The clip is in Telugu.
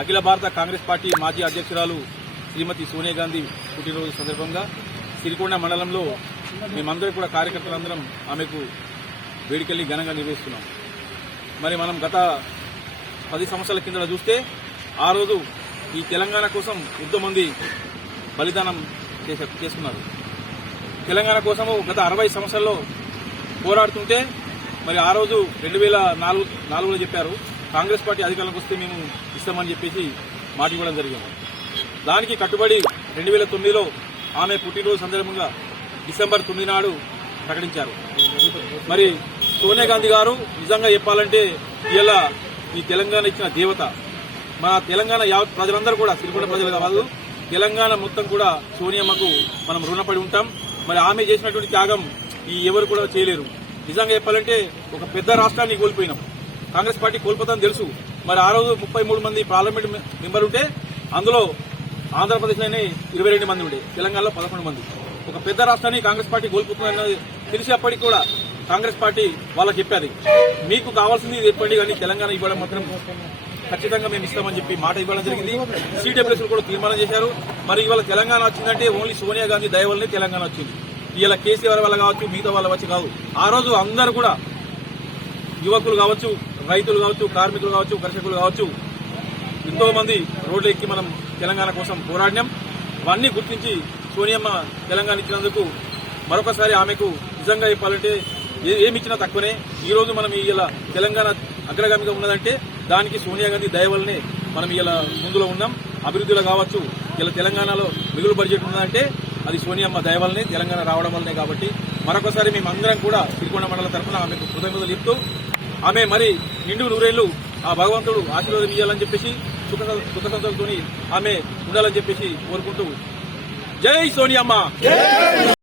అఖిల భారత కాంగ్రెస్ పార్టీ మాజీ అధ్యక్షురాలు శ్రీమతి సోనియా గాంధీ పుట్టినరోజు సందర్భంగా సిరికొండ మండలంలో మేమందరం కూడా కార్యకర్తలందరం ఆమెకు వేడుకెళ్లి ఘనంగా నిర్వహిస్తున్నాం. మరి మనం గత 10 సంవత్సరాల కింద చూస్తే ఆ రోజు ఈ తెలంగాణ కోసం ఎంతో మంది బలిదానం చేసుకున్నారు. తెలంగాణ కోసము గత 60 సంవత్సరాల్లో పోరాడుతుంటే మరి ఆ రోజు 2004లో చెప్పారు, కాంగ్రెస్ పార్టీ అధికారంలోకి వస్తే మేము ఇస్తామని చెప్పేసి మాట ఇవ్వడం జరిగింది. దానికి కట్టుబడి 2009లో ఆమె పుట్టినరోజు సందర్భంగా డిసెంబర్ 9 నాడు ప్రకటించారు. మరి సోనియా గాంధీ గారు నిజంగా చెప్పాలంటే ఇలా ఈ తెలంగాణ ఇచ్చిన దేవత. మన తెలంగాణ యావత్ ప్రజలందరూ కూడా, సిరికొండ ప్రజలు కాదు, తెలంగాణ మొత్తం కూడా సోనియమ్మకు మనం రుణపడి ఉంటాం. మరి ఆమె చేసినటువంటి త్యాగం ఈ ఎవరు కూడా చేయలేరు. నిజంగా చెప్పాలంటే ఒక పెద్ద రాష్ట్రాన్ని కోల్పోయినాం. కాంగ్రెస్ పార్టీ కోల్పోతామని తెలుసు. మరి ఆ రోజు 33 మంది పార్లమెంట్ మెంబర్ ఉంటే అందులో ఆంధ్రప్రదేశ్లోనే 22 మంది ఉండే, తెలంగాణలో 11 మంది. ఒక పెద్ద రాష్ట్రాన్ని కాంగ్రెస్ పార్టీ కోల్పోతుందన్నది తెలిసేప్పటికీ కూడా కాంగ్రెస్ పార్టీ వాళ్ళకి చెప్పారు, మీకు కావాల్సింది చెప్పండి కానీ తెలంగాణ ఇవ్వడం మాత్రం ఖచ్చితంగా మేము ఇస్తామని చెప్పి మాట ఇవ్వడం జరిగింది. సిడబ్ల్యూసీలు కూడా తీర్మానం చేశారు. మరి ఇవాళ తెలంగాణ వచ్చిందంటే ఓన్లీ సోనియా గాంధీ దయ వల్లనే తెలంగాణ వచ్చింది. ఇలా కేసీఆర్ వల్ల కావచ్చు, మిగతా వాళ్ళ వచ్చి కాదు. ఆ రోజు అందరూ కూడా యువకులు కావచ్చు, రైతులు కావచ్చు, కార్మికులు కావచ్చు, కర్షకులు కావచ్చు, ఎంతో మంది రోడ్లు ఎక్కి మనం తెలంగాణ కోసం పోరాడినాం. అవన్నీ గుర్తించి సోనియమ్మ తెలంగాణ ఇచ్చినందుకు మరొకసారి ఆమెకు నిజంగా చెప్పాలంటే ఏమిచ్చినా తక్కువనే. ఈ రోజు మనం ఇలా తెలంగాణ అగ్రగామిగా ఉన్నదంటే దానికి సోనియా గాంధీ దయ వల్లనే మనం ఇలా ముందులో ఉన్నాం. అభివృద్ధిలో కావచ్చు, ఇలా తెలంగాణలో మిగులు బడ్జెట్ ఉన్నదంటే అది సోనియమ్మ దయ వల్లనే, తెలంగాణ రావడం వల్లనే. కాబట్టి మరొకసారి మేమందరం కూడా సిరికొండ మండలం తరఫున ఆమెకు కృతజ్ఞతలు చెప్తూ, ఆమె మరి నిండు నూరేళ్లు ఆ భగవంతుడు ఆశీర్వాదం ఇవ్వాలని చెప్పేసి, సుఖ సంతోషంతో ఆమె ఉండాలని చెప్పేసి కోరుకుంటూ, జై సోనియమ్మ.